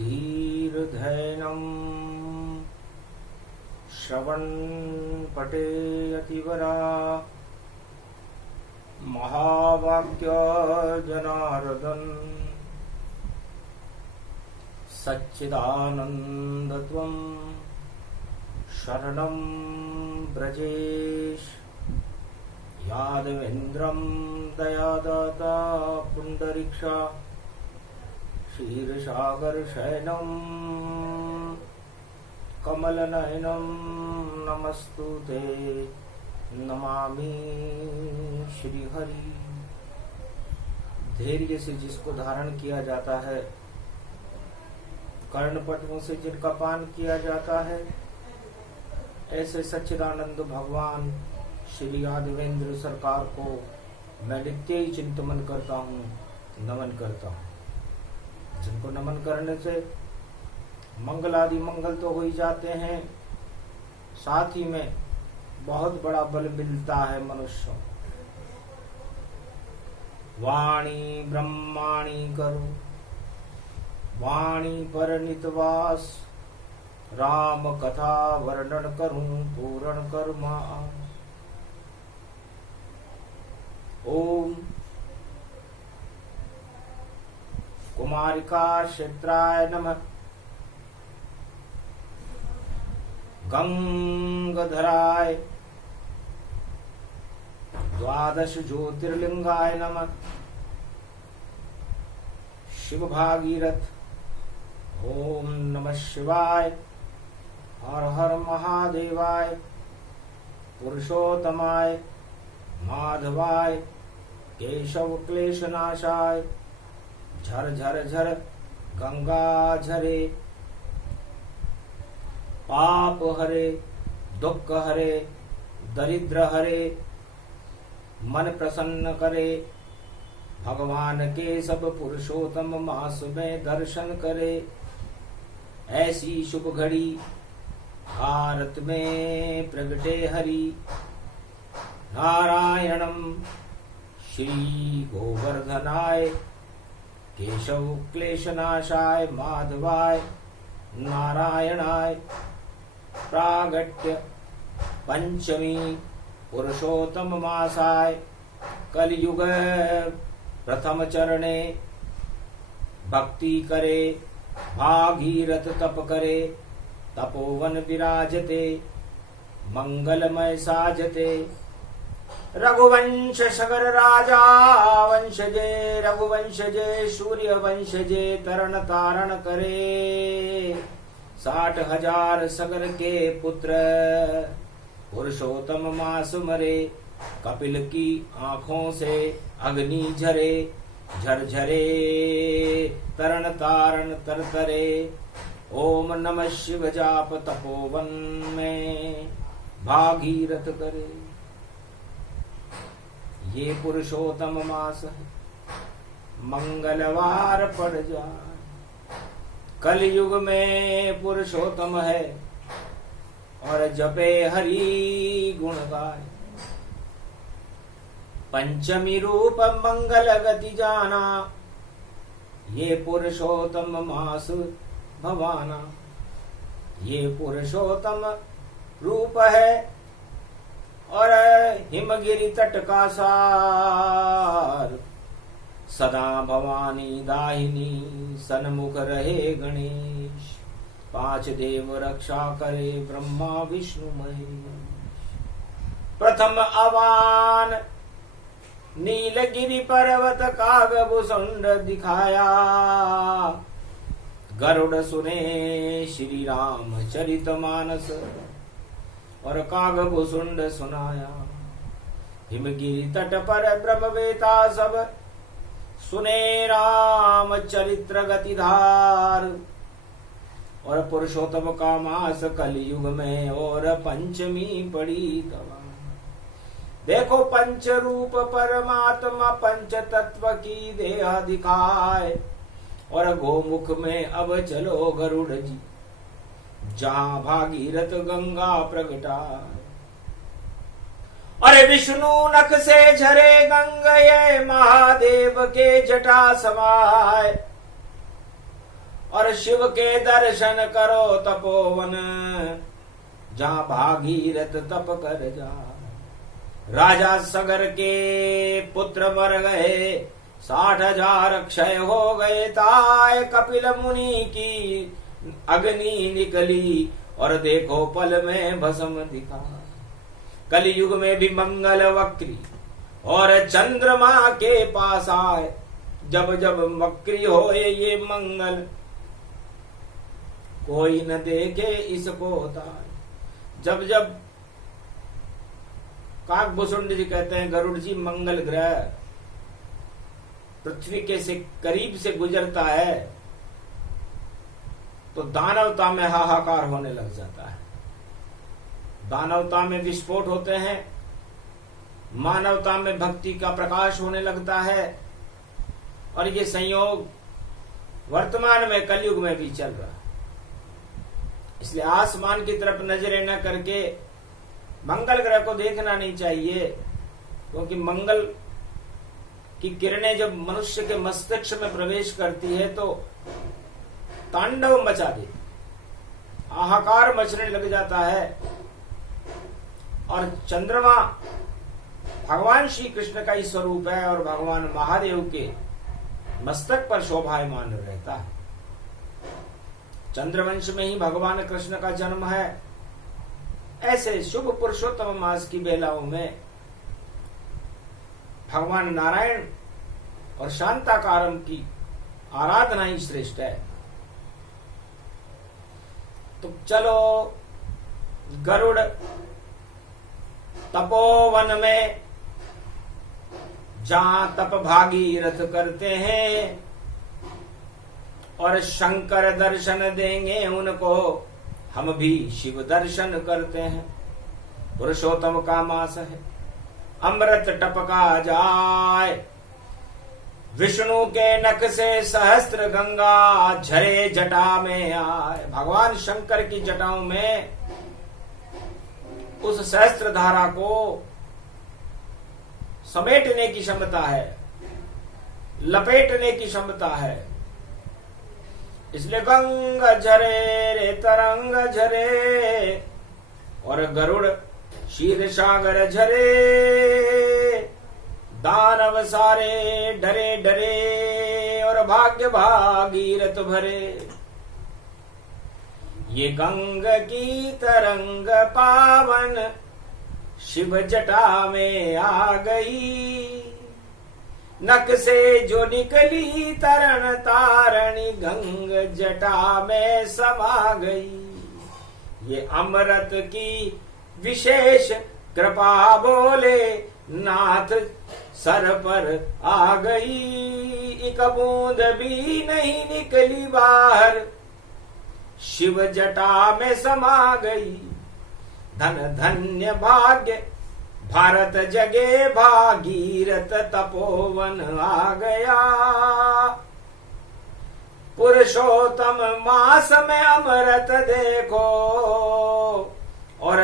धीर्धैनं श्रवणपटे अतिवरा महावाक्य जनार्दन सच्चिदानन्दत्वं शरणं ब्रजेश यादवेन्द्रं दयादाता पुण्डरीक्षा क्षीरसागरशयनं कमलनयनं नमस्तुते नमामि श्रीहरि। धैर्य से जिसको धारण किया जाता है, कर्णपटुओं से जिनका पान किया जाता है, ऐसे सच्चिदानंद भगवान श्री यादवेंद्र सरकार को मैं नित्य ही चिंतन करता हूँ, नमन करता हूँ। जिनको नमन करने से मंगल आदि मंगल तो हो ही जाते हैं, साथ ही में बहुत बड़ा बल मिलता है मनुष्य। वाणी ब्रह्माणी करो वाणी पर नितवास, राम कथा वर्णन करूं पूर्ण कर्मा। ओम कुमारिका क्षेत्राय नमः। गंगाधराय द्वादश ज्योतिर्लिंगाय नमः। शिव भागीरथ ओम नमः शिवाय। हर हर महादेवाय पुरुषोत्तमाय माधवाय केशव क्लेशनाशाय। झर झर झर गंगा झरे, पाप हरे दुख हरे दरिद्र हरे, मन प्रसन्न करे। भगवान के सब पुरुषोत्तम मास में दर्शन करे। ऐसी शुभ घड़ी भारत में प्रगटे हरि। नारायणम श्री गोवर्धनाय केशव क्लेशनाशाय माधवाय नारायणाय। प्रागट्य पंचमी पुरुषोत्तम मासाय कलयुग प्रथम चरणे। भक्ति करे भागीरथ तप करे, तपोवन विराजते मंगलमय साजते। रघुवंश सगर राजा वंशजे, रघुवंशजे सूर्य वंशजे तरण तारण करे। 60,000 सगर के पुत्र पुरुषोत्तम मास मरे। कपिल की आंखों से अग्नि झरे, झरझरे तरण तारण तरतरे। ओम नमः शिव जाप तपोवन में भागीरथ करे। ये पुरुषोत्तम मास है, मंगलवार पड़ जाए। कलयुग में पुरुषोत्तम है और जपे हरि गुण गाय। पंचमी रूप मंगल गति जाना, ये पुरुषोत्तम मास भवाना। ये पुरुषोत्तम रूप है और हिमगिरि तट का सार। सदा भवानी दाहिनी सन्मुख रहे गणेश। 5 देव रक्षा करे ब्रह्मा विष्णु महेश। प्रथम आवान नीलगिरि पर्वत कागभुसुंड दिखाया। गरुड़ सुने श्री राम चरित मानस और कागभुसुंड सुनाया। हिमगिरि तट पर ब्रह्मवेता सब सुने राम चरित्र गतिधार। और पुरुषोत्तम का मास कलयुग में और पंचमी पड़ी तवा। देखो पंच रूप परमात्मा पंच तत्व की देह दिखाए। और गोमुख में अब चलो गरुड़ जी, जहां भागीरथ गंगा प्रगटाए। अरे विष्णु नख से झरे गंगे महादेव के जटा समाए। और शिव के दर्शन करो तपोवन, जहां भागीरथ तप कर जा। राजा सगर के पुत्र मर गए, 60,000 क्षय हो गए ताय। कपिल मुनि की अग्नि निकली, और देखो पल में भस्म दिखा। कलयुग में भी मंगल वक्री और चंद्रमा के पास आए। जब जब वक्री होए ये मंगल, कोई न देखे इसको ताय। जब जब काकभूषुंड जी कहते हैं गरुड़ जी मंगल ग्रह पृथ्वी के से करीब से गुजरता है, तो दानवता में हाहाकार होने लग जाता है। दानवता में विस्फोट होते हैं, मानवता में भक्ति का प्रकाश होने लगता है। और ये संयोग वर्तमान में कलयुग में भी चल रहा है। इसलिए आसमान की तरफ नजरें न करके मंगल ग्रह को देखना नहीं चाहिए, क्योंकि मंगल की किरणें जब मनुष्य के मस्तिष्क में प्रवेश करती है तो तांडव मचा देती, हाहाकार मचने लग जाता है। और चंद्रमा भगवान श्री कृष्ण का ही स्वरूप है और भगवान महादेव के मस्तक पर शोभायमान रहता है। चंद्रवंश में ही भगवान कृष्ण का जन्म है। ऐसे शुभ पुरुषोत्तम मास की बेलाओं में भगवान नारायण और शांताकारम की आराधना ही श्रेष्ठ है। तो चलो गरुड़ तपोवन में, जहां तप भागीरथ करते हैं, और शंकर दर्शन देंगे उनको, हम भी शिव दर्शन करते हैं। पुरुषोत्तम का मास है, अमृत टपका जाए। विष्णु के नख से सहस्त्र गंगा झरे जटा में आए। भगवान शंकर की जटाओं में उस सहस्त्र धारा को समेटने की क्षमता है, लपेटने की क्षमता है। इसलिए गंगा झरे रे तरंग झरे, और गरुड़ क्षीर सागर झरे। दानव सारे डरे डरे, और भाग्य भागीरथ भरे। ये गंग की तरंग पावन शिव जटा में आ गई। नक से जो निकली तरन तारणी, गंग जटा में समा गई। ये अमृत की विशेष कृपा बोले, नाथ सर पर आ गई। एक बूंद भी नहीं निकली बाहर, शिव जटा में समा गई। धन धन्य भाग्य भारत जगे, भागीरथ तपोवन आ गया। पुरुषोत्तम मास में अमृत देखो, और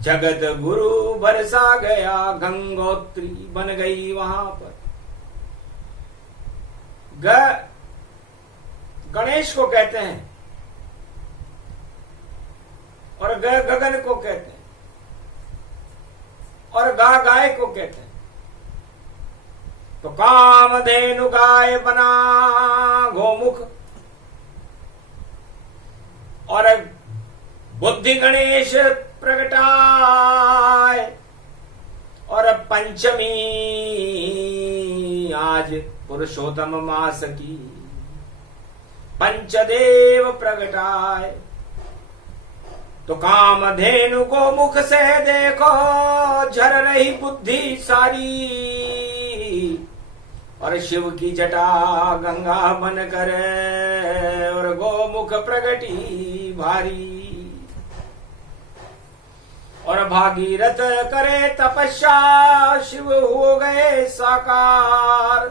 जगत गुरु बरसा गया। गंगोत्री बन गई वहां पर। गणेश को कहते हैं, और गगन को कहते हैं, और गाय को कहते हैं। तो कामधेनु गाय बना गोमुख, और बुद्धि गणेश प्रगटाए। और पंचमी आज पुरुषोत्तम मास की, पंचदेव प्रगटाए। तो कामधेनु को मुख से देखो, झर रही बुद्धि सारी। और शिव की जटा गंगा बनकर, और गोमुख प्रगटी भारी। और भागीरथ करे तपस्या, शिव हो गए साकार।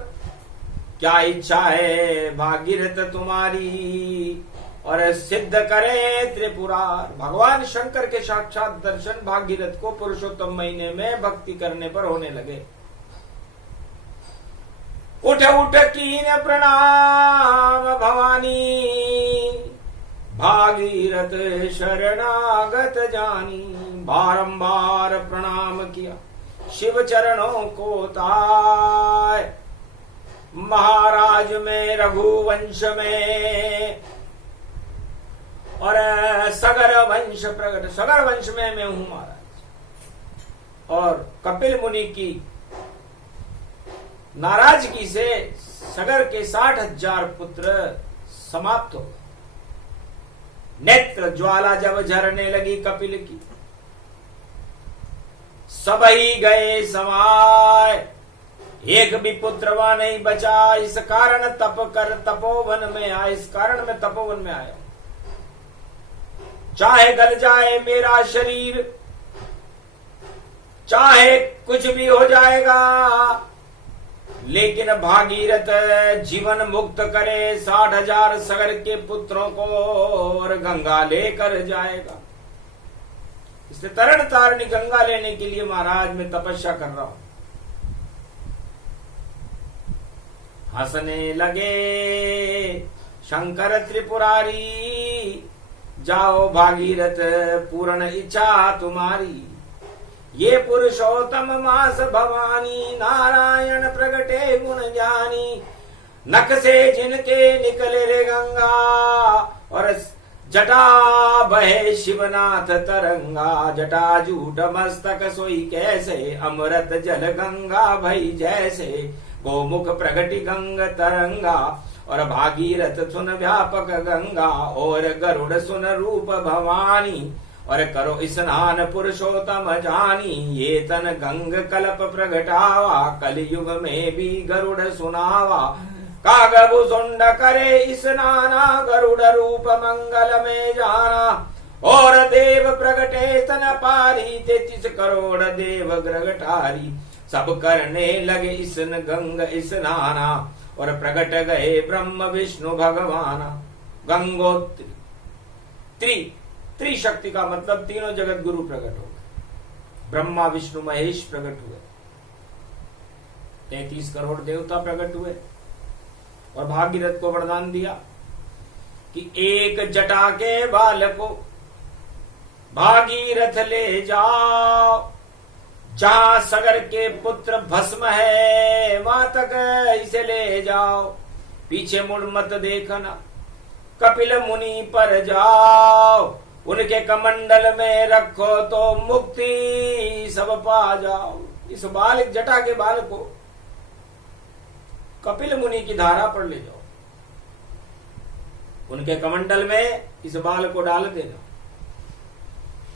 क्या इच्छा है भागीरथ तुम्हारी, और सिद्ध करे त्रिपुरार। भगवान शंकर के साक्षात दर्शन भागीरथ को पुरुषोत्तम महीने में भक्ति करने पर होने लगे। उठ उठ कीन प्रणाम, भगवान जानी, भागीरथ शरणागत जानी। बारंबार प्रणाम किया शिव चरणों को ताय। महाराज में रघुवंश में और सगर वंश प्रकट, सगर वंश में मैं हूं महाराज। और कपिल मुनि की नाराजगी से सगर के 60,000 पुत्र समाप्त हो गए। नेत्र ज्वाला जब झरने लगी कपिल की, सब ही गए समाय, एक भी पुत्र वहां नहीं बचा। इस कारण तप कर तपोवन में आया, इस कारण मैं तपोवन में आया। चाहे गल जाए मेरा शरीर, चाहे कुछ भी हो जाएगा, लेकिन भागीरथ जीवन मुक्त करे 60,000 सगर के पुत्रों को और गंगा लेकर जाएगा। इसलिए तरण तारणी गंगा लेने के लिए महाराज मैं तपस्या कर रहा हूं। हंसने लगे शंकर त्रिपुरारी, जाओ भागीरथ पूर्ण इच्छा तुम्हारी। ये पुरुषोत्तम मास भवानी, नारायण प्रगटे गुण ज्ञानी। नख से जिनके निकले रे गंगा, और जटा बहे शिवनाथ तरंगा। जटा जूट मस्तक सोई कैसे, अमृत जल गंगा भई जैसे। गोमुख प्रगति गंग तरंगा, और भागीरथ सुन व्यापक गंगा। और गरुड़ सुन रूप भवानी, और करो स्नान पुरुषोत्तम जानी। ये तन गंग कल्प प्रगटावा, कलयुग में भी गरुड़ सुनावा। कागभु सुंड करे स्नाना, गरुड़ रूप मंगल में जाना। और देव प्रगटे तन पारी, 33 करोड़ देव ग्रगटारी। सब करने लगे इन गंग स्नाना, और प्रगट गए ब्रह्म विष्णु भगवाना। गंगोत्री त्रिशक्ति का मतलब तीनों जगत गुरु प्रकट हो गए। ब्रह्मा विष्णु महेश प्रकट हुए, 33 करोड़ देवता प्रकट हुए। और भागीरथ को वरदान दिया कि एक जटा के बाल को भागीरथ ले जाओ, जहां सगर के पुत्र भस्म है वहां तक इसे ले जाओ। पीछे मुड़ मत देखना, कपिल मुनि पर जाओ। उनके कमंडल में रखो तो मुक्ति सब पा जाओ। इस बाल जटा के बाल को कपिल मुनि की धारा पर ले जाओ, उनके कमंडल में इस बाल को डाल देना,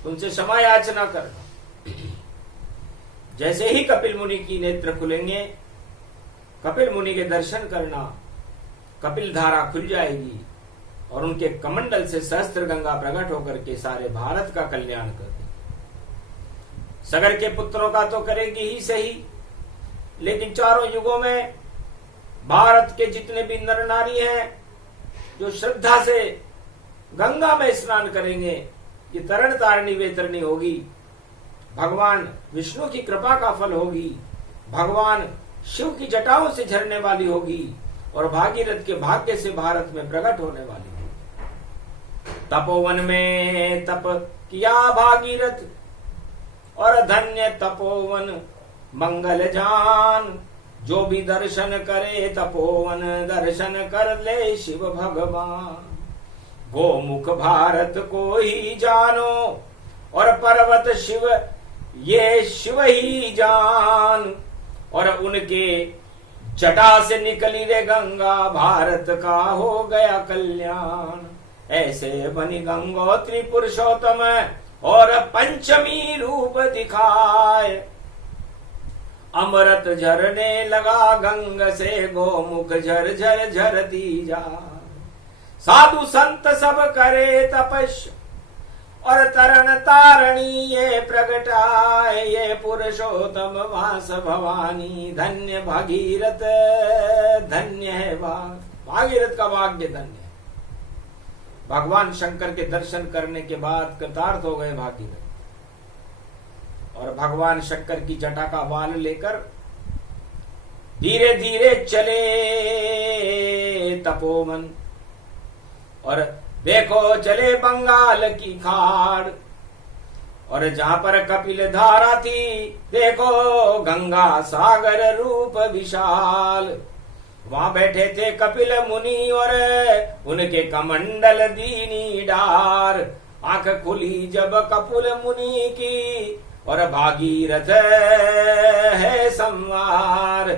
उनसे क्षमा याचना करना। जैसे ही कपिल मुनि की नेत्र खुलेंगे, कपिल मुनि के दर्शन करना, कपिल धारा खुल जाएगी और उनके कमंडल से सहस्त्र गंगा प्रकट होकर के सारे भारत का कल्याण कर देगी। सगर के पुत्रों का तो करेगी ही सही, लेकिन चारों युगों में भारत के जितने भी नर नारी हैं जो श्रद्धा से गंगा में स्नान करेंगे, ये तरण तारणी वैतरणी होगी, भगवान विष्णु की कृपा का फल होगी, भगवान शिव की जटाओं से झरने वाली होगी और भागीरथ के भाग्य से भारत में प्रकट होने वाली होगी। तपोवन में तप किया भागीरथ और धन्य तपोवन मंगल जान। जो भी दर्शन करे तपोवन, दर्शन कर ले शिव भगवान। गोमुख भारत को ही जानो और पर्वत शिव ये शिव ही जान। और उनके जटा से निकली रे गंगा, भारत का हो गया कल्याण। ऐसे बनी गंगोत्री पुरुषोत्तम और पंचमी रूप दिखाए। अमृत झरने लगा गंग से, गोमुख झर झर झरती जा। साधु संत सब करे तपस्या और तरण तारणी ये प्रगटाए। ये पुरुषोत्तम वास भवानी, धन्य भागीरथ धन्य है भागीरथ का भाग्य धन्य है। भगवान शंकर के दर्शन करने के बाद कृतार्थ हो गए भागीरथ और भगवान शंकर की जटा का बाल लेकर धीरे धीरे चले तपोवन। और देखो चले बंगाल की खाड़, और जहां पर कपिल धारा थी देखो गंगा सागर रूप विशाल। वहां बैठे थे कपिल मुनि और उनके कमंडल दीनी डार। आंख खुली जब कपिल मुनि की और भागीरथ है संवार।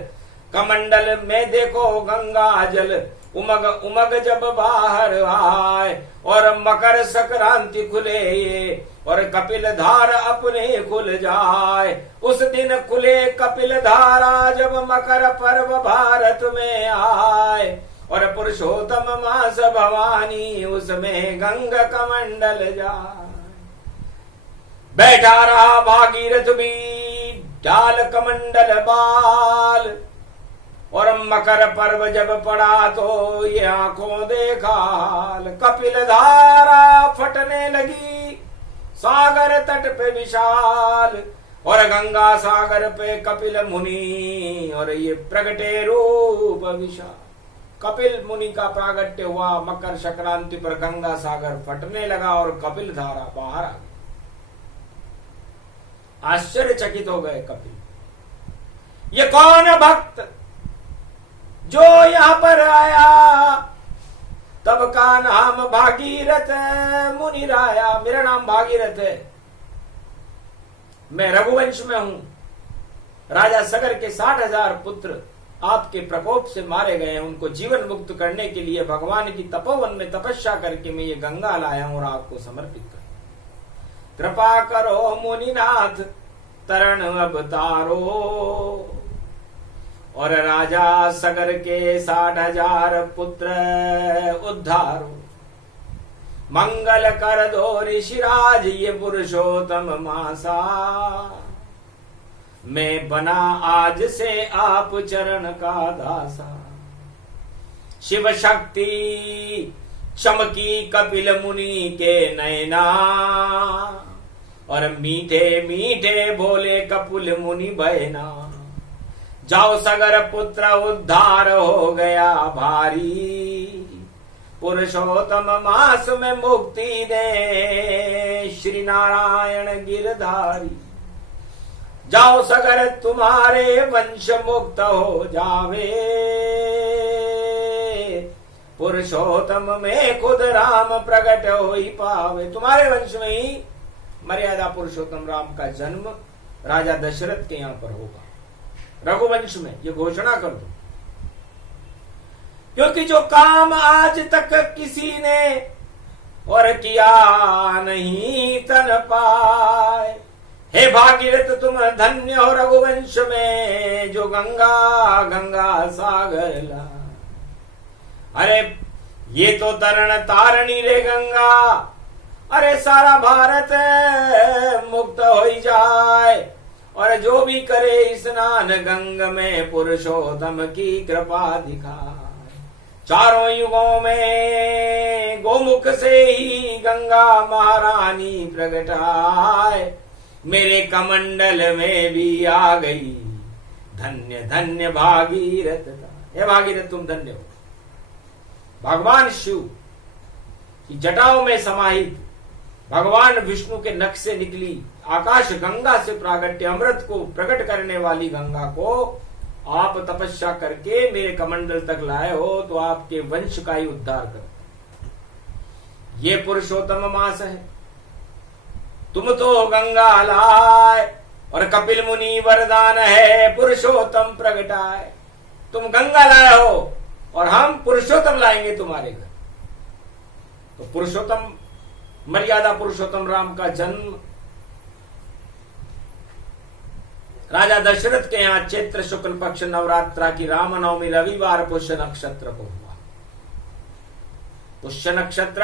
कमंडल में देखो गंगा जल उमग उमग जब बाहर आए, और मकर संक्रांति खुले ये और कपिल धार अपने खुल जाए। उस दिन खुले कपिल धारा जब मकर पर्व भारत में आए, और पुरुषोत्तम मास भवानी उसमें गंग कमंडल जाए। बैठा रहा भागीरथ भी डाल कमंडल बाल, और मकर पर्व जब पड़ा तो ये आंखों देखा हाल। कपिल धारा फटने लगी सागर तट पे विशाल, और गंगा सागर पे कपिल मुनि और ये प्रगटे रूप विशाल। कपिल मुनि का प्रागट्य हुआ मकर संक्रांति पर, गंगा सागर फटने लगा और कपिल धारा बाहर आ गई। आश्चर्यचकित हो गए कपिल, ये कौन भक्त जो यहां पर आया। तब का नाम भागीरथ मुनि राया। मेरा नाम भागीरथ है, मैं रघुवंश में हूं। राजा सगर के 60,000 पुत्र आपके प्रकोप से मारे गए हैं। उनको जीवन मुक्त करने के लिए भगवान की तपोवन में तपस्या करके मैं ये गंगा लाया हूं और आपको समर्पित कर। कृपा करो मुनिनाथ तरण अवतारो, और राजा सगर के 60,000 पुत्र उद्धारो। मंगल कर दो ऋषिराज ये पुरुषोत्तम मासा, मैं बना आज से आप चरण का दासा। शिव शक्ति चमकी कपिल मुनि के नैना, और मीठे मीठे बोले कपिल मुनि बहना। जाओ सगर पुत्र उद्धार हो गया भारी, पुरुषोत्तम मास में मुक्ति दे श्री नारायण गिरधारी। जाओ सगर तुम्हारे वंश मुक्त हो जावे, पुरुषोत्तम में खुद राम प्रकट हो ही पावे। तुम्हारे वंश में ही मर्यादा पुरुषोत्तम राम का जन्म राजा दशरथ के यहां पर होगा, रघुवंश में। ये घोषणा कर दो, क्योंकि जो काम आज तक किसी ने और किया नहीं तन पाए। हे भागीरथ तुम धन्य हो रघुवंश में जो गंगा गंगा सागर ला। अरे ये तो तरण तारणी रे गंगा, अरे सारा भारत मुक्त हो जाए। और जो भी करे स्नान गंग में पुरुषोत्तम की कृपा दिखाए। चारों युगों में गोमुख से ही गंगा महारानी प्रगटाए। मेरे कमंडल में भी आ गई धन्य धन्य भागीरथ। हे भागीरथ तुम धन्य हो। भगवान शिव की जटाओं में समाहित भगवान विष्णु के नख से निकली आकाश गंगा से प्रागट्य अमृत को प्रकट करने वाली गंगा को आप तपस्या करके मेरे कमंडल तक लाए हो, तो आपके वंश का ही उद्धार कर। ये पुरुषोत्तम मास है, तुम तो गंगा लाए और कपिल मुनि वरदान है पुरुषोत्तम प्रगटाए। तुम गंगा लाए हो और हम पुरुषोत्तम लाएंगे तुम्हारे घर। तो पुरुषोत्तम मर्यादा पुरुषोत्तम राम का जन्म राजा दशरथ के यहां चैत्र शुक्ल पक्ष नवरात्रा की रामनवमी रविवार पुष्य नक्षत्र को हुआ। पुष्य नक्षत्र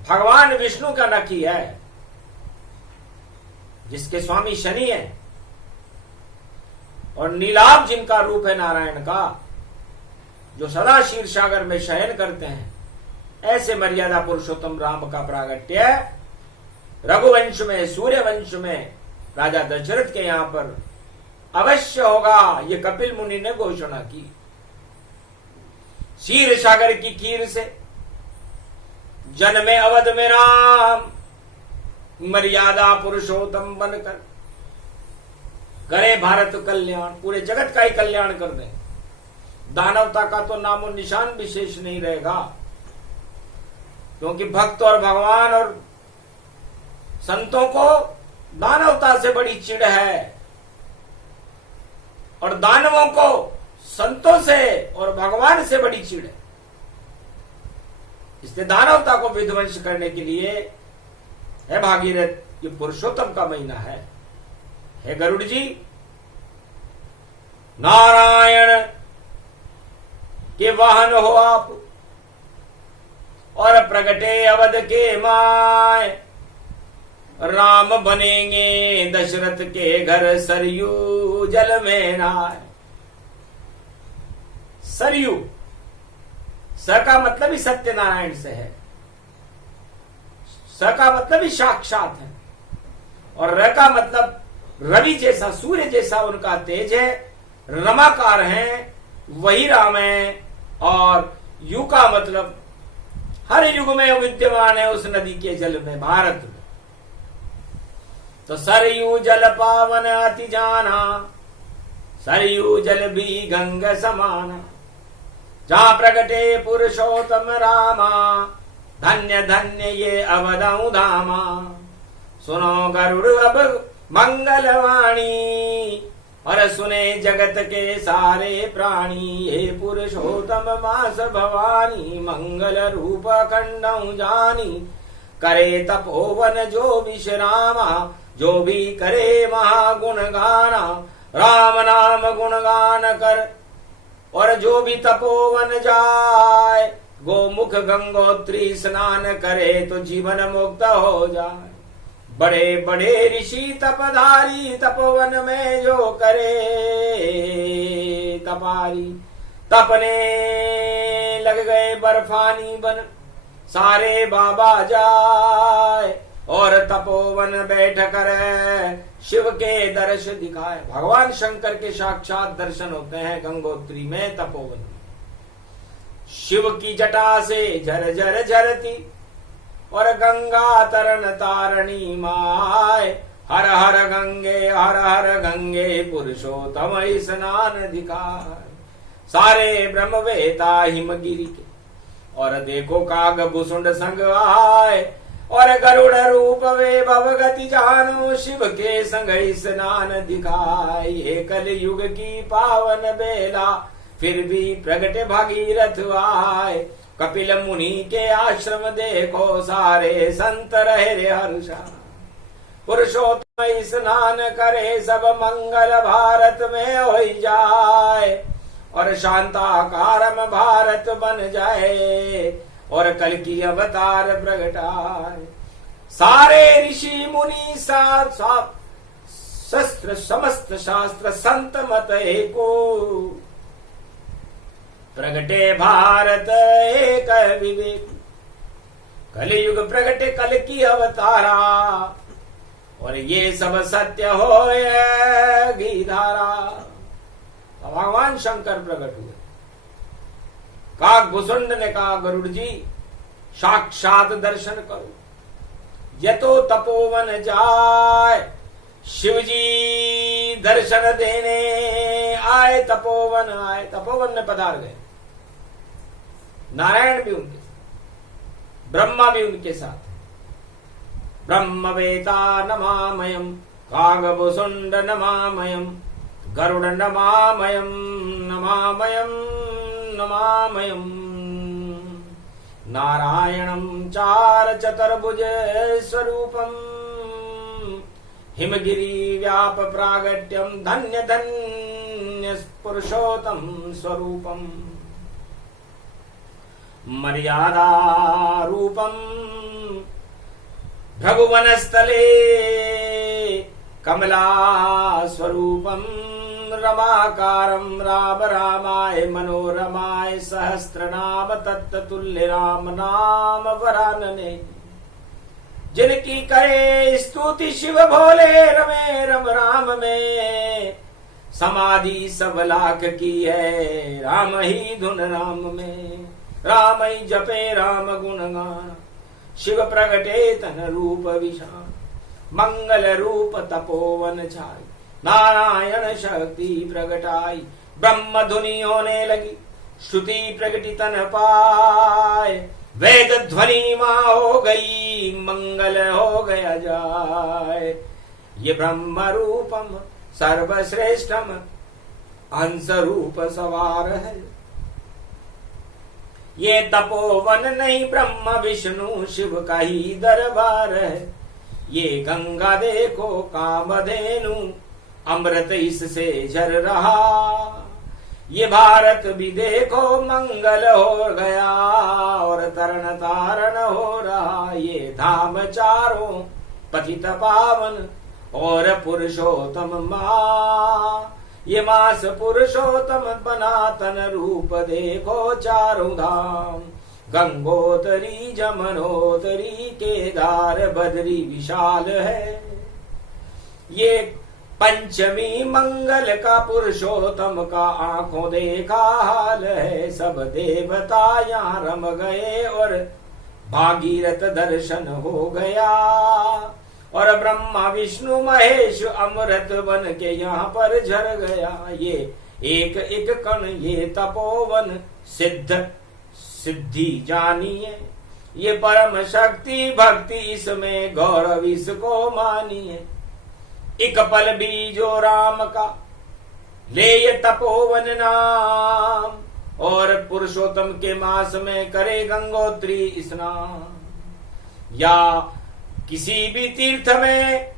भगवान विष्णु का नखी है, जिसके स्वामी शनि है, और नीलाभ जिनका रूप है नारायण का, जो सदा क्षीर सागर में शयन करते हैं। ऐसे मर्यादा पुरुषोत्तम राम का प्रागट्य रघुवंश में सूर्य वंश में राजा दशरथ के यहां पर अवश्य होगा। ये कपिल मुनि ने घोषणा की। क्षीर सागर की खीर से जन्मे अवध में राम, मर्यादा पुरुषोत्तम बनकर करे भारत कल्याण, पूरे जगत का ही कल्याण कर दे। दानवता का तो नामो निशान विशेष नहीं रहेगा, क्योंकि भक्त और भगवान और संतों को दानवता से बड़ी चिढ़ है, और दानवों को संतों से और भगवान से बड़ी चिढ़ है। इसलिए दानवता को विध्वंस करने के लिए है भागीरथ, ये पुरुषोत्तम का महीना है। हे गरुड़ जी, नारायण के वाहन हो आप, और प्रगटे अवध के माय, राम बनेंगे दशरथ के घर, सरयू जल में नाय। सरयू, स का मतलब ही सत्यनारायण से है, स का मतलब ही साक्षात है, और र का मतलब रवि जैसा, सूर्य जैसा उनका तेज है, रमाकार है, वही राम है। और यू का मतलब हर युग में विद्यमान है उस नदी के जल में, भारत में। तो सरयू जल पावन अति जाना, सरयू जल भी गंग समाना, जहां प्रगटे पुरुषोत्तम रामा, धन्य धन्य ये अवधऊ धामा। सुनो गरुड़ अब मंगलवाणी, और सुने जगत के सारे प्राणी, हे पुरुषोत्तम मास भवानी, मंगल रूप खंडऊ जानी, करे तपोवन जो विश्रामा, जो भी करे महागुण गाना, राम नाम गुणगान कर, और जो भी तपोवन जाए, गोमुख गंगोत्री स्नान करे, तो जीवन मुक्त हो जाए। बड़े बड़े ऋषि तपधारी, तपोवन में जो करे तपारी, तपने लग गए बर्फानी बन, सारे बाबा जाए, और तपोवन बैठ कर शिव के दर्श दिखाए। भगवान शंकर के साक्षात दर्शन होते हैं गंगोत्री में, तपोवन में। शिव की जटा से झर झर झरती, और गंगा तरन तारणी माय, हर हर गंगे पुरुषोत्तम स्नान दिखाए। सारे ब्रह्मवेता हिमगिरी के, और देखो काग भुसुंड संग आए, और गरुड़ रूप वे भवगति जानो, शिव के संग स्नान दिखाए। ये कल युग की पावन बेला, फिर भी प्रगटे भागीरथ आए। कपिल मुनि के आश्रम देखो, सारे संत रहे रे हर्षा। पुरुषोत्तम स्नान करे, सब मंगल भारत में हो जाए, और शांताकारम भारत बन जाए, और कल की अवतार प्रगटाए। सारे ऋषि मुनि शस्त्र समस्त शास्त्र संत मत एको, प्रगटे भारत एक विवेक। कलयुग प्रगटे कल की अवतारा, और ये सब सत्य होएगी धारा। तो भगवान शंकर प्रकट हुए। काकभूषुंड ने कहा, गरुड़ जी साक्षात दर्शन करो। यतो तपोवन जाए, शिव जी दर्शन देने आए, तपोवन आए, तपोवन में पधार गए। नारायण भी उनके साथ, ब्रह्मा भी उनके साथ। ब्रह्मवेता नमामयम, काकभूषुंड नमामयम, गरुड़ नमामयम नमामयम नमामयम। नारायणं चार चतुर्भुज स्वरूपम, हिमगिरी व्याप प्रागट्यम, धन्य धन्य पुरुषोत्तम स्वरूपम। मर्यादा रूपम भृगुवनस्थले, कमला स्वरूपम, रमाकारं राम रामाय मनोरमाय, सहस्रनाम तत्तुल्य राम नाम वरानने। जिनकी करे स्तुति शिव भोले, रमे रम राम में, समाधि सब लाख की है, राम ही धुन राम में। राम ही जपे राम गुणगान, शिव प्रगटे तन रूप विशाल, मंगल रूप तपोवन छाई, नारायण शक्ति प्रगटाई, ब्रह्म धुनि होने लगी, श्रुति प्रगटी तन पाए, वेद ध्वनि मां हो गई, मंगल हो गया जाय। ये ब्रह्म रूपम सर्वश्रेष्ठम हंस रूप सवार है, ये तपोवन नहीं ब्रह्म विष्णु शिव का ही दरबार है। ये गंगा देखो कामधेनु अमृत इससे झर रहा, ये भारत भी देखो मंगल हो गया और तरण तारण हो रहा। ये धाम चारों पतित पावन और पुरुषोत्तम माँ, ये मास पुरुषोत्तम बना तन रूप देखो चारों धाम, गंगोतरी जमनोतरी केदार बद्री विशाल है। ये पंचमी मंगल का पुरुषोत्तम का आंखों देखा हाल है, सब देवता यहाँ रम गए और भागीरथ दर्शन हो गया, और ब्रह्मा विष्णु महेश अमृत बन के यहाँ पर झर गया। ये एक एक कण ये तपोवन सिद्ध सिद्धि जानिए, ये परम शक्ति भक्ति इसमें गौरव इसको मानिए। एक पल बीजो राम का ले ये तपोवन नाम, और पुरुषोत्तम के मास में करे गंगोत्री स्नान, या किसी भी तीर्थ में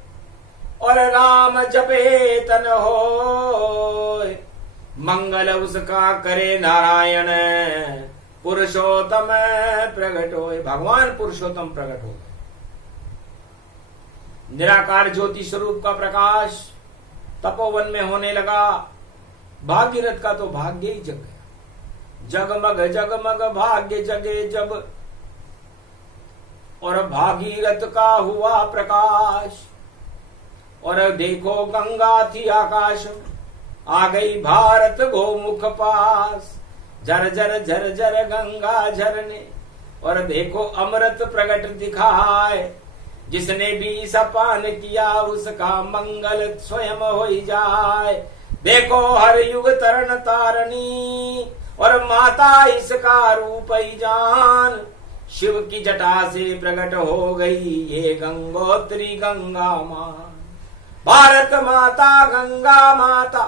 और राम जपे तन हो, मंगल उसका करे नारायण पुरुषोत्तम प्रकट होए। भगवान पुरुषोत्तम प्रकट हो, निराकार ज्योति स्वरूप का प्रकाश तपोवन में होने लगा। भागीरथ का तो भाग्य ही जग गया, जगमग जगमग भाग्य जगे जब, और भागीरथ का हुआ प्रकाश। और देखो गंगा थी आकाश में, आ गई भारत गोमुख पास, झर झर झर झर गंगा झरने, और देखो अमृत प्रगट दिखाए। जिसने भी सपान किया उसका मंगल स्वयं हो जाए। देखो हर युग तरण तारणी, और माता इसका रूप ही जान, शिव की जटा से प्रकट हो गई ये गंगोत्री गंगा मां। भारत माता गंगा माता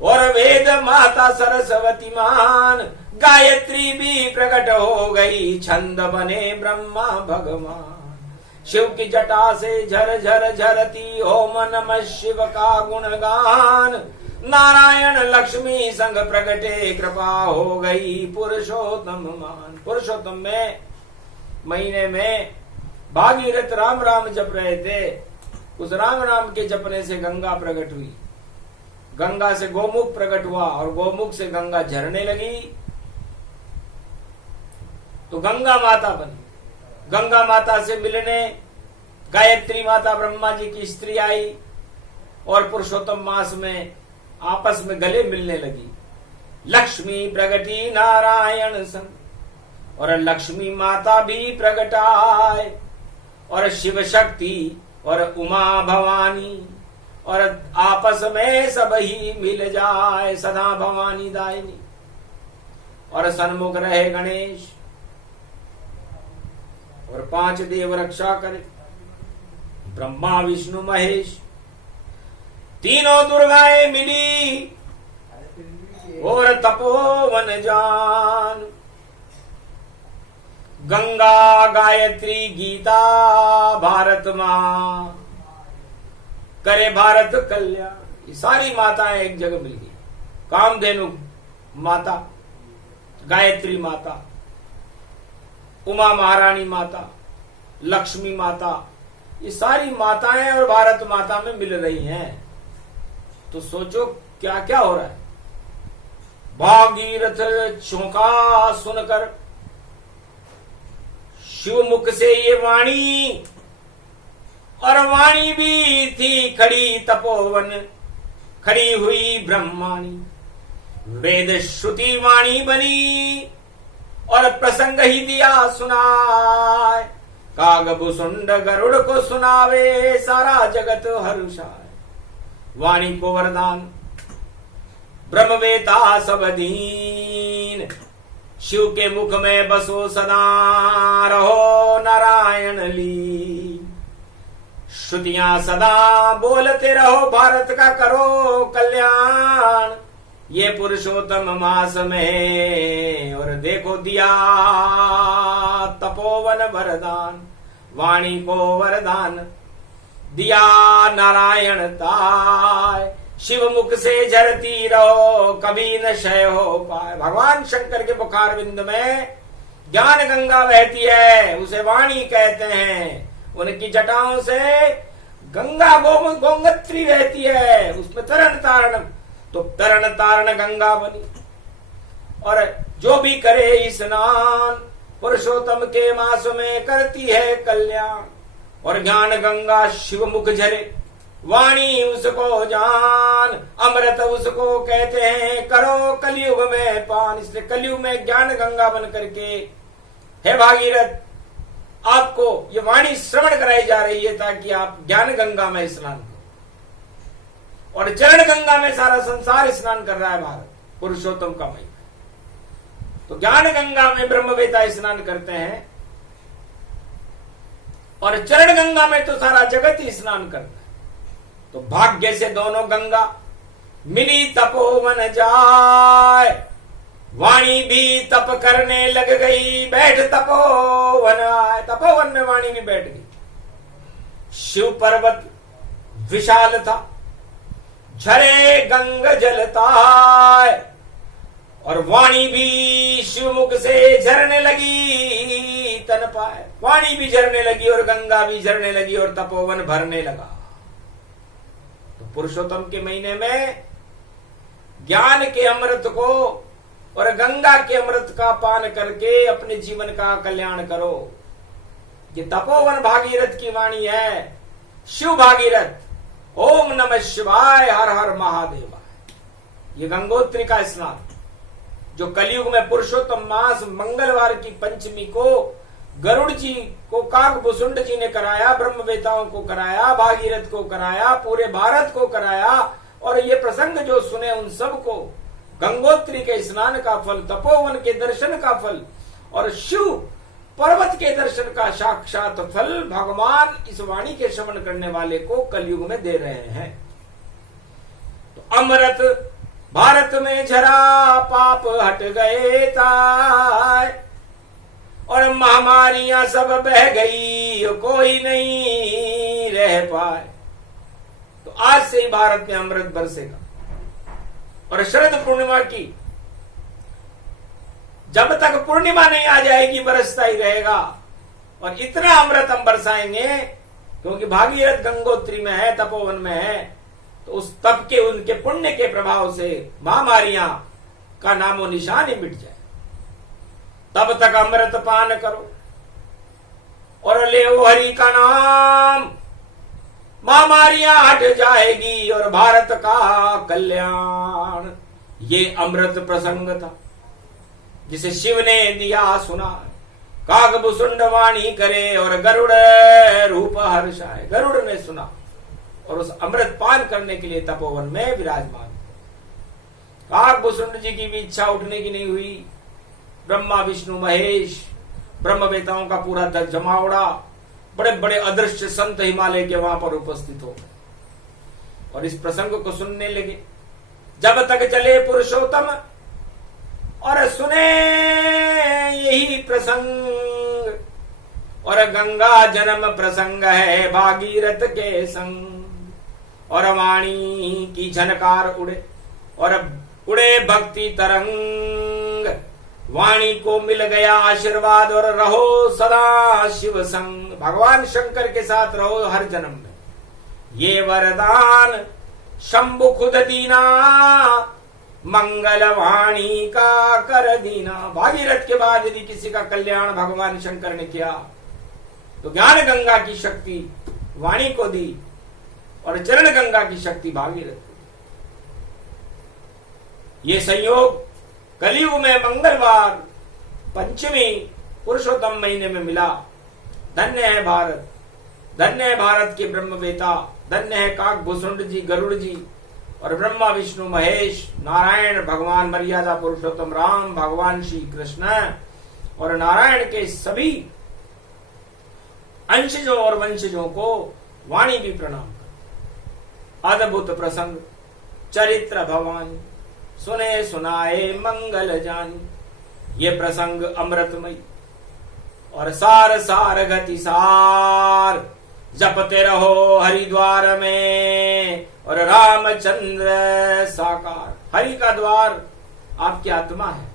और वेद माता सरस्वती मान, गायत्री भी प्रकट हो गई छंद बने ब्रह्मा भगवान। शिव की जटा से झर झर झरती ओम नमः शिव का गुणगान, नारायण लक्ष्मी संग प्रगटे कृपा हो गई पुरुषोत्तम मान। पुरुषोत्तम में महीने में भागीरथ राम राम जप रहे थे, उस राम राम के जपने से गंगा प्रकट हुई, गंगा से गोमुख प्रकट हुआ, और गोमुख से गंगा झरने लगी तो गंगा माता बनी। गंगा माता से मिलने गायत्री माता ब्रह्मा जी की स्त्री आई, और पुरुषोत्तम मास में आपस में गले मिलने लगी। लक्ष्मी प्रगटी नारायण संग, और लक्ष्मी माता भी प्रगटाए, और शिव शक्ति और उमा भवानी, और आपस में सब ही मिल जाए सदा भवानी दायिनी। और सन्मुख रहे गणेश, और 5 देव रक्षा करे, ब्रह्मा विष्णु महेश। तीनों दुर्गाएं मिली और तपोवन जान, गंगा गायत्री गीता भारत मां, करे भारत कल्याण। ये सारी माताएं एक जगह मिल गई। कामधेनु माता, गायत्री माता, उमा महारानी माता, लक्ष्मी माता, ये सारी माताएं और भारत माता में मिल रही हैं। तो सोचो क्या क्या हो रहा है। भागीरथ चौंका सुनकर शिव मुख से ये वाणी, और वाणी भी थी खड़ी तपोवन, खड़ी हुई ब्रह्माणी। वेद श्रुति वाणी बनी और प्रसंग ही दिया सुनाए। कागभुसुंड गरुड़ को सुनावे, सारा जगत हर्षाए। वाणी को वरदान ब्रह्मवेता सब दीन, शिव के मुख में बसो सदा, रहो नारायण लीन। श्रुतियां सदा बोलते रहो, भारत का करो कल्याण। ये पुरुषोत्तम मास में और देखो दिया तपोवन वरदान। वाणी को वरदान दिया नारायण ताय, शिव मुख से झरती रहो, कभी न क्षय हो पाए। भगवान शंकर के मुखार बिंद में ज्ञान गंगा बहती है, उसे वाणी कहते हैं। उनकी जटाओं से गंगा गोमत्री बहती है, उसमें तरण तारण, तो तरण तारण गंगा बनी। और जो भी करे स्नान पुरुषोत्तम के मास में करती है कल्याण। और ज्ञान गंगा शिव मुख झरे, वाणी उसको जान, अमृत उसको कहते हैं, करो कलयुग में पान। इसलिए कलयुग में ज्ञान गंगा बन करके हे भागीरथ आपको ये वाणी श्रवण कराई जा रही है, ताकि आप ज्ञान गंगा में स्नान करो। और चरण गंगा में सारा संसार स्नान कर रहा है भारत, पुरुषोत्तम का मई। तो ज्ञान गंगा में ब्रह्मवेता स्नान करते हैं, और चरण गंगा में तो सारा जगत ही स्नान करता है। तो भाग्य से दोनों गंगा मिली तपोवन जाए, वाणी भी तप करने लग गई, बैठ तपोवन आए। तपोवन में वाणी भी बैठ गई। शिव पर्वत विशाल था, झरे गंग जलताय, और वाणी भी शिवमुख से झरने लगी तन पाए। वाणी भी झरने लगी और गंगा भी झरने लगी और तपोवन भरने लगा। तो पुरुषोत्तम के महीने में ज्ञान के अमृत को और गंगा के अमृत का पान करके अपने जीवन का कल्याण करो। ये तपोवन भागीरथ की वाणी है, शिव भागीरथ। ओम नमः शिवाय, हर हर महादेवाय। ये गंगोत्री का स्नान जो कलयुग में पुरुषोत्तम मास मंगलवार की पंचमी को गरुड़ जी को, कागभुसुंड जी ने कराया, ब्रह्मवेताओं को कराया, भागीरथ को कराया, पूरे भारत को कराया। और ये प्रसंग जो सुने उन सबको गंगोत्री के स्नान का फल, तपोवन के दर्शन का फल और शिव पर्वत के दर्शन का साक्षात फल भगवान इस वाणी के श्रवण करने वाले को कलयुग में दे रहे हैं। तो अमृत भारत में झरा, पाप हट गए ताय, और महामारियां सब बह गई, कोई नहीं रह पाए। तो आज से ही भारत में अमृत बरसेगा। और शरद पूर्णिमा की जब तक पूर्णिमा नहीं आ जाएगी बरसता ही रहेगा। और इतना अमृत हम बरसाएंगे क्योंकि भागीरथ गंगोत्री में है, तपोवन में है। तो उस तप के, उनके पुण्य के प्रभाव से महामारियां का नामो निशान ही मिट जाए। तब तक अमृत पान करो और ले हरि का नाम, महामारियां हट जाएगी और भारत का कल्याण। ये अमृत प्रसंग था जिसे शिव ने दिया सुना। कागभुसुंड वाणी करे और गरुड़ रूप हर्षाए। गरुड़ ने सुना और उस अमृत पान करने के लिए तपोवन में विराजमान। कागभुसुंड जी की भी इच्छा उठने की नहीं हुई। ब्रह्मा विष्णु महेश ब्रह्मवेताओं का पूरा जमावड़ा, बड़े बड़े अदृश्य संत हिमालय के वहां पर उपस्थित हो गए और इस प्रसंग को सुनने लगे। जब तक चले पुरुषोत्तम और सुने यही प्रसंग, और गंगा जन्म प्रसंग है भागीरथ के संग। और वाणी की झनकार उड़े और उड़े भक्ति तरंग, वाणी को मिल गया आशीर्वाद और रहो सदा शिव संग। भगवान शंकर के साथ रहो हर जन्म में। ये वरदान शंभु खुद दीना, मंगल वाणी का कर दीना। भागीरथ के बाद यदि किसी का कल्याण भगवान शंकर ने किया तो ज्ञान गंगा की शक्ति वाणी को दी और चरण गंगा की शक्ति भागीरथ को दी। ये संयोग कलयुग में मंगलवार पंचमी पुरुषोत्तम महीने में मिला। धन्य है भारत, धन्य है भारत के ब्रह्मवेता, धन्य है काकभूषुंड जी, गरुड़ जी और ब्रह्मा विष्णु महेश नारायण, भगवान मर्यादा पुरुषोत्तम राम, भगवान श्री कृष्ण और नारायण के सभी अंशजों और वंशजों को वाणी भी प्रणाम कर। अद्भुत प्रसंग चरित्र भवानी, सुने सुनाए मंगल जानी। ये प्रसंग अमृतमय और सार सार गति सार, जपते रहो हरिद्वार में और रामचंद्र साकार। हरि का द्वार आपकी आत्मा है।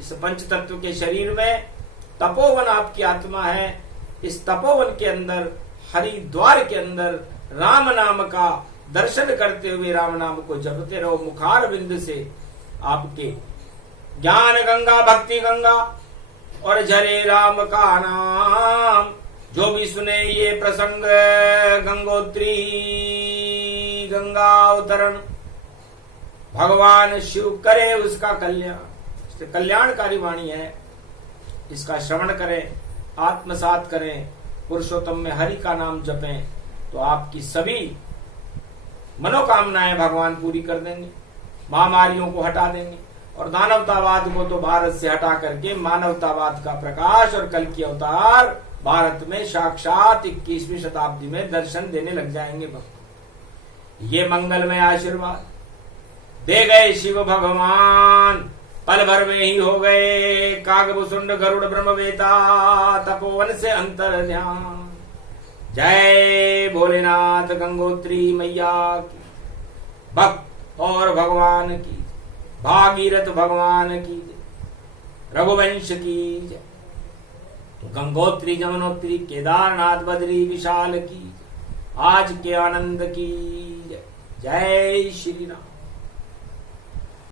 इस पंच तत्व के शरीर में तपोवन आपकी आत्मा है। इस तपोवन के अंदर, हरिद्वार के अंदर राम नाम का दर्शन करते हुए राम नाम को जपते रहो। मुखार बिंद से आपके ज्ञान गंगा, भक्ति गंगा और झरे राम का नाम। जो भी सुने ये प्रसंग गंगोत्री गंगा अवतरण, भगवान शिव करे उसका कल्याण। कल्याणकारी वाणी है, इसका श्रवण करें, आत्मसात करें, पुरुषोत्तम में हरि का नाम जपें तो आपकी सभी मनोकामनाएं भगवान पूरी कर देंगे, महामारियों को हटा देंगे और दानवतावाद को तो भारत से हटा करके मानवतावाद का प्रकाश और कल की अवतार भारत में साक्षात 21वीं शताब्दी में दर्शन देने लग जाएंगे भक्त। ये मंगलमय आशीर्वाद दे गए शिव भगवान, पल भर में ही हो गए काकभूषुंड गरुड़ ब्रह्मवेता, तपोवन से अंतर ध्यान। जय भोलेनाथ गंगोत्री मैया की, भक्त और भगवान की, भागीरथ भगवान की, रघुवंश की जय। गंगोत्री जमुनोत्री केदारनाथ बद्री विशाल की, आज के आनंद की जय। जय श्री राम।